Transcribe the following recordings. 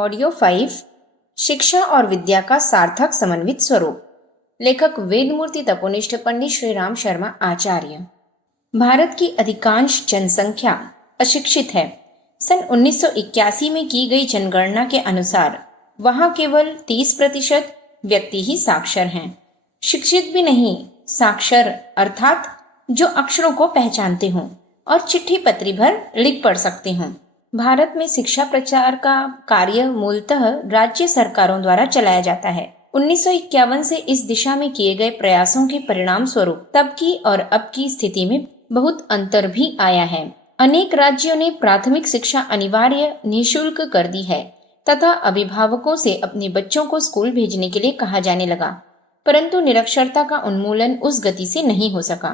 Audio 5 शिक्षा और विद्या का सार्थक समन्वित स्वरूप। लेखक वेदमूर्ति तपोनिष्ठ पंडित श्री राम शर्मा आचार्य। भारत की अधिकांश जनसंख्या अशिक्षित है। सन 1981 में की गई जनगणना के अनुसार वहां केवल 30% व्यक्ति ही साक्षर हैं। शिक्षित भी नहीं, साक्षर अर्थात जो अक्षरों को पहचानते हों और चिट्ठी पत्री भर लिख पढ़ सकते हों। भारत में शिक्षा प्रचार का कार्य मूलतः राज्य सरकारों द्वारा चलाया जाता है। 1951 से इस दिशा में किए गए प्रयासों के परिणाम स्वरूप तब की और अब की स्थिति में बहुत अंतर भी आया है। अनेक राज्यों ने प्राथमिक शिक्षा अनिवार्य निःशुल्क कर दी है तथा अभिभावकों से अपने बच्चों को स्कूल भेजने के लिए कहा जाने लगा, परंतु निरक्षरता का उन्मूलन उस गति से नहीं हो सका।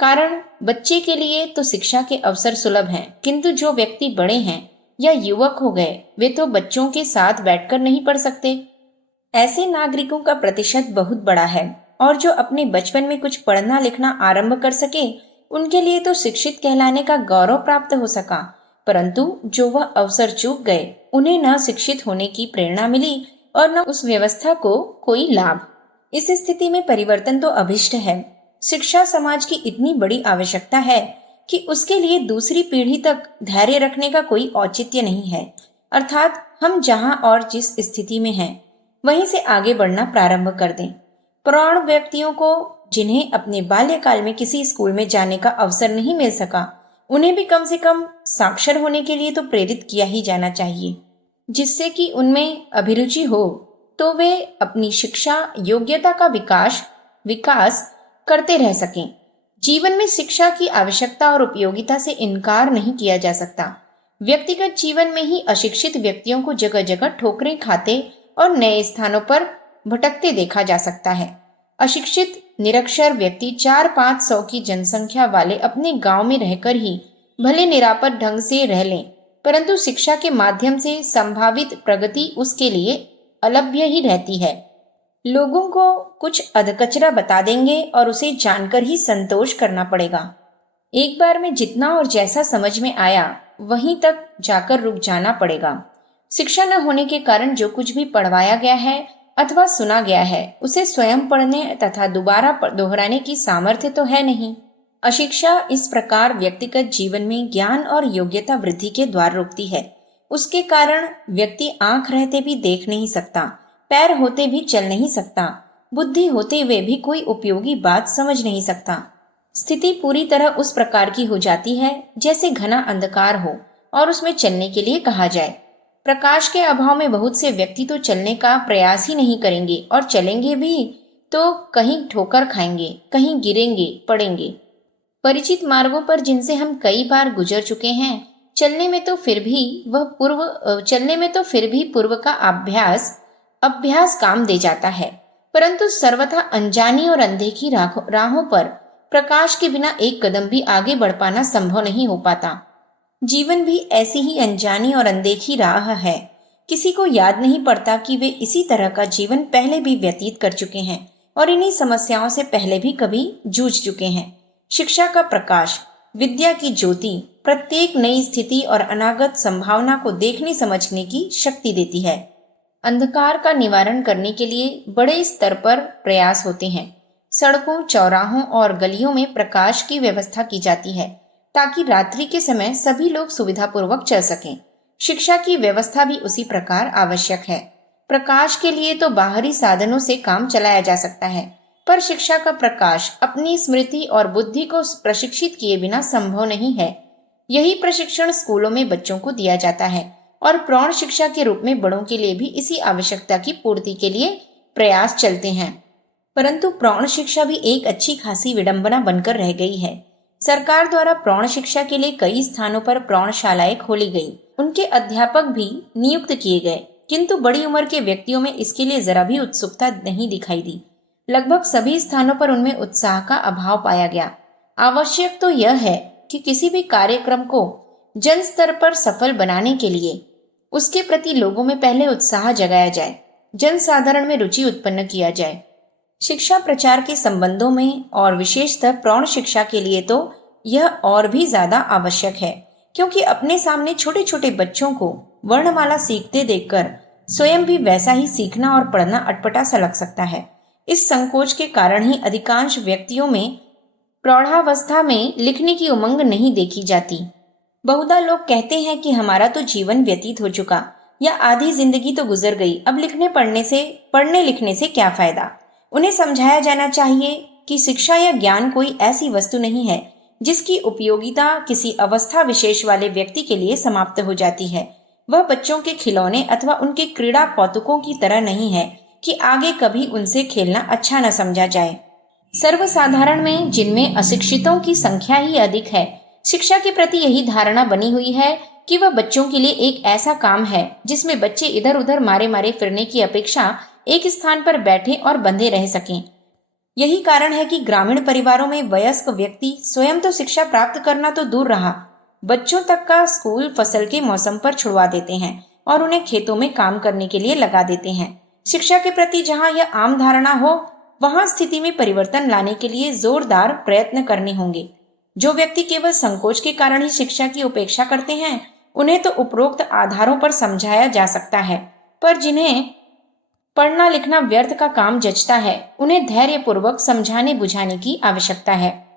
कारण बच्चे के लिए तो शिक्षा के अवसर सुलभ हैं, किंतु जो व्यक्ति बड़े हैं या युवक हो गए वे तो बच्चों के साथ बैठकर नहीं पढ़ सकते। ऐसे नागरिकों का प्रतिशत बहुत बड़ा है और जो अपने बचपन में कुछ पढ़ना लिखना आरंभ कर सके उनके लिए तो शिक्षित कहलाने का गौरव प्राप्त हो सका, परंतु जो वह अवसर चूक गए उन्हें न शिक्षित होने की प्रेरणा मिली और न उस व्यवस्था को कोई लाभ। इस स्थिति में परिवर्तन तो अभिष्ट है। शिक्षा समाज की इतनी बड़ी आवश्यकता है कि उसके लिए दूसरी पीढ़ी तक धैर्य रखने का कोई औचित्य नहीं है, अर्थात हम जहां और जिस स्थिति में हैं वहीं से आगे बढ़ना प्रारंभ कर दें। प्रौढ़ व्यक्तियों को जिन्हें अपने बाल्यकाल में किसी स्कूल में जाने का अवसर नहीं मिल सका, उन्हें भी कम से कम साक्षर होने के लिए तो प्रेरित किया ही जाना चाहिए, जिससे कि उनमें अभिरुचि हो तो वे अपनी शिक्षा योग्यता का विकास करते रह सकें। जीवन में शिक्षा की आवश्यकता और उपयोगिता से इनकार नहीं किया जा सकता। व्यक्तिगत जीवन में ही अशिक्षित व्यक्तियों को जगह जगह ठोकरें खाते और नए स्थानों पर भटकते देखा जा सकता है। अशिक्षित निरक्षर व्यक्ति 400-500 की जनसंख्या वाले अपने गांव में रहकर ही भले निरापद ढंग से रह लें, परंतु शिक्षा के माध्यम से संभावित प्रगति उसके लिए अलभ्य ही रहती है। लोगों को कुछ अधकचरा बता देंगे और उसे जानकर ही संतोष करना पड़ेगा। एक बार में जितना और जैसा समझ में आया वहीं तक जाकर रुक जाना पड़ेगा। शिक्षा न होने के कारण जो कुछ भी पढ़वाया गया है अथवा सुना गया है उसे स्वयं पढ़ने तथा दोबारा दोहराने की सामर्थ्य तो है नहीं। अशिक्षा इस प्रकार व्यक्तिगत जीवन में ज्ञान और योग्यता वृद्धि के द्वार रोकती है। उसके कारण व्यक्ति आंख रहते भी देख नहीं सकता, पैर होते भी चल नहीं सकता, बुद्धि होते हुए भी कोई उपयोगी बात समझ नहीं सकता। स्थिति पूरी तरह उस प्रकार की हो जाती है जैसे घना अंधकार हो और उसमें चलने के लिए कहा जाए। प्रकाश के अभाव में बहुत से व्यक्ति तो चलने का प्रयास ही नहीं करेंगे और चलेंगे भी तो कहीं ठोकर खाएंगे, कहीं गिरेंगे, पड़ेंगे। परिचित मार्गों पर जिनसे हम कई बार गुजर चुके हैं, चलने में तो फिर भी पूर्व का अभ्यास काम दे जाता है, परंतु सर्वथा अनजानी और अनदेखी राहों पर प्रकाश के बिना एक कदम भी आगे बढ़ पाना संभव नहीं हो पाता। जीवन भी ऐसी ही अनजानी और अनदेखी राह है। किसी को याद नहीं पड़ता कि वे इसी तरह का जीवन पहले भी व्यतीत कर चुके हैं और इन्हीं समस्याओं से पहले भी कभी जूझ चुके हैं। शिक्षा का प्रकाश, विद्या की ज्योति प्रत्येक नई स्थिति और अनागत संभावना को देखने समझने की शक्ति देती है। अंधकार का निवारण करने के लिए बड़े स्तर पर प्रयास होते हैं। सड़कों, चौराहों और गलियों में प्रकाश की व्यवस्था की जाती है ताकि रात्रि के समय सभी लोग सुविधापूर्वक चल सकें। शिक्षा की व्यवस्था भी उसी प्रकार आवश्यक है। प्रकाश के लिए तो बाहरी साधनों से काम चलाया जा सकता है, पर शिक्षा का प्रकाश अपनी स्मृति और बुद्धि को प्रशिक्षित किए बिना संभव नहीं है। यही प्रशिक्षण स्कूलों में बच्चों को दिया जाता है और प्रौढ़ शिक्षा के रूप में बड़ों के लिए भी इसी आवश्यकता की पूर्ति के लिए प्रयास चलते हैं। परंतु प्रौढ़ शिक्षा भी एक अच्छी खासी विडंबना बनकर रह गई है। सरकार द्वारा प्रौढ़ शिक्षा के लिए कई स्थानों पर प्रौढ़शालाएं खोली गई, उनके अध्यापक भी नियुक्त किए गए, किंतु बड़ी उम्र के व्यक्तियों में इसके लिए जरा भी उत्सुकता नहीं दिखाई दी। लगभग सभी स्थानों पर उनमें उत्साह का अभाव पाया गया। आवश्यक तो यह है कि किसी भी कार्यक्रम को जन स्तर पर सफल बनाने के लिए उसके प्रति लोगों में पहले उत्साह जगाया जाए, जन साधारण में रुचि उत्पन्न किया जाए। शिक्षा प्रचार के संबंधों में और विशेषतः प्रौढ़ शिक्षा के लिए तो यह और भी ज्यादा आवश्यक है, क्योंकि अपने सामने छोटे छोटे बच्चों को वर्णमाला सीखते देखकर स्वयं भी वैसा ही सीखना और पढ़ना अटपटा सा लग सकता है। इस संकोच के कारण ही अधिकांश व्यक्तियों में प्रौढ़ावस्था में लिखने की उमंग नहीं देखी जाती। बहुधा लोग कहते हैं कि हमारा तो जीवन व्यतीत हो चुका या आधी जिंदगी तो गुजर गई, अब पढ़ने लिखने से क्या फायदा। उन्हें समझाया जाना चाहिए कि शिक्षा या ज्ञान कोई ऐसी वस्तु नहीं है जिसकी उपयोगिता किसी अवस्था विशेष वाले व्यक्ति के लिए समाप्त हो जाती है। वह बच्चों के खिलौने अथवा उनके क्रीड़ा कौतुकों की तरह नहीं है कि आगे कभी उनसे खेलना अच्छा न समझा जाए। सर्वसाधारण में, जिनमें अशिक्षितों की संख्या ही अधिक है, शिक्षा के प्रति यही धारणा बनी हुई है कि वह बच्चों के लिए एक ऐसा काम है जिसमें बच्चे इधर उधर मारे मारे फिरने की अपेक्षा एक स्थान पर बैठे और बंधे रह सकें। यही कारण है कि ग्रामीण परिवारों में वयस्क व्यक्ति स्वयं तो शिक्षा प्राप्त करना तो दूर रहा, बच्चों तक का स्कूल फसल के मौसम पर छुड़वा देते हैं और उन्हें खेतों में काम करने के लिए लगा देते हैं। शिक्षा के प्रति जहां यह आम धारणा हो, वहां स्थिति में परिवर्तन लाने के लिए जोरदार प्रयत्न करने होंगे। जो व्यक्ति केवल संकोच के कारण ही शिक्षा की उपेक्षा करते हैं, उन्हें तो उपरोक्त आधारों पर समझाया जा सकता है, पर जिन्हें पढ़ना लिखना व्यर्थ का काम जचता है, उन्हें धैर्यपूर्वक समझाने बुझाने की आवश्यकता है।